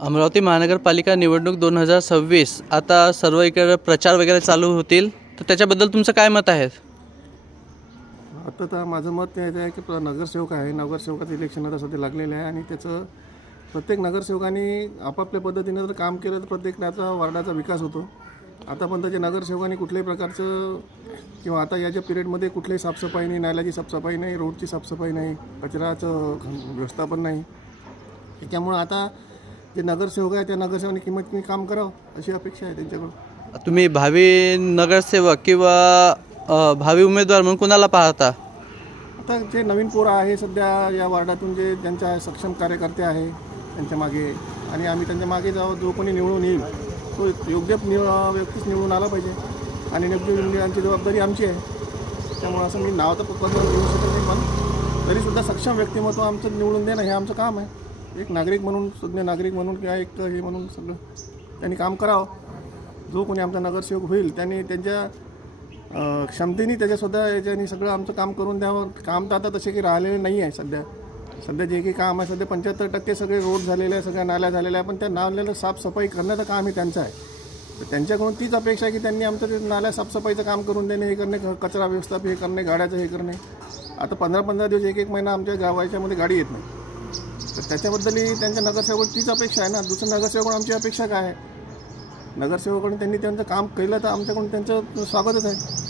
अमरावती महानगरपालिका निवडणूक दोन हजार सव्वीस आता सर्व इकडे प्रचार वगैरे चालू होतील तर त्याच्याबद्दल तुमचं काय मत आहे? आता तर माझं मत हे आहे की प्र- नगरसेवक आहे नगरसेवकाचं इलेक्शन आता सध्या लागलेलं आहे आणि त्याचं प्रत्येक नगरसेवकांनी आपापल्या पद्धतीनं जर काम केलं तर प्रत्येक त्याचा वार्डाचा विकास होतो. आतापर्यंत जे नगरसेवकांनी कुठल्याही प्रकारचं किंवा आता याच्या पिरियडमध्ये कुठलीही साफसफाई नाही नाल्याची साफसफाई नाही रोडची साफसफाई नाही कचऱ्याचं व्यवस्थापन नाही त्याच्यामुळं आता जे नगरसेवक आहे त्या नगरसेवकांनी किंमत काम करावं अशी अपेक्षा आहे त्यांच्याकडून. तुम्ही भावी नगरसेवक किंवा अ, भावी उमेदवार म्हणून कुणाला पाहता? आता जे नवीन पोरं आहे सध्या या वार्डातून जे ज्यांच्या सक्षम कार्यकर्ते आहे त्यांच्या मागे. आणि आम्ही त्यांच्या मागे जाऊ जो कोणी निवडून येईल तो योग्य निव व्यक्तीच निवडून आला पाहिजे. आणि योग्य निवडण्याची जबाबदारी आमची आहे. त्यामुळे असं मी नाव तर पकडून देऊ शकत नाही पण तरीसुद्धा सक्षम व्यक्तिमत्व आमचं निवडून देणं हे आमचं काम आहे. एक नागरिक म्हणून सुज्ञ नागरिक म्हणून किंवा एक हे म्हणून सगळं त्यांनी काम करावं. जो कोणी आमचा नगरसेवक होईल त्यांनी त्यांच्या क्षमतेने त्याच्यासुद्धा याच्यानी सगळं आमचं काम करून द्यावं. काम तर आता तसे काही राहिलेले नाही आहे सध्या. सध्या जे काही काम आहे सध्या पंच्याहत्तर टक्के सगळे रोड झालेले आहे सगळ्या नाल्या झालेल्या आहे पण त्या नाल्याला साफसफाई करण्याचं काम हे त्यांचं आहे. तर त्यांच्याकडून तीच अपेक्षा आहे की त्यांनी आमचं ते नाल्या साफसफाईचं काम करून देणे हे करणे क- कचरा व्यवस्थापन हे करणे गाड्याचं हे करणे. आता पंधरा पंधरा दिवस एक एक महिना आमच्या गावाच्यामध्ये गाडी येत नाही. तर त्याच्याबद्दलही त्यांच्या नगरसेवक तीच अपेक्षा आहे ना. दुसरं नगरसेवकडून आमची अपेक्षा काय आहे? नगरसेवकडून त्यांनी त्यांचं काम केलं तर आमच्याकडून त्यांचं स्वागतच आहे.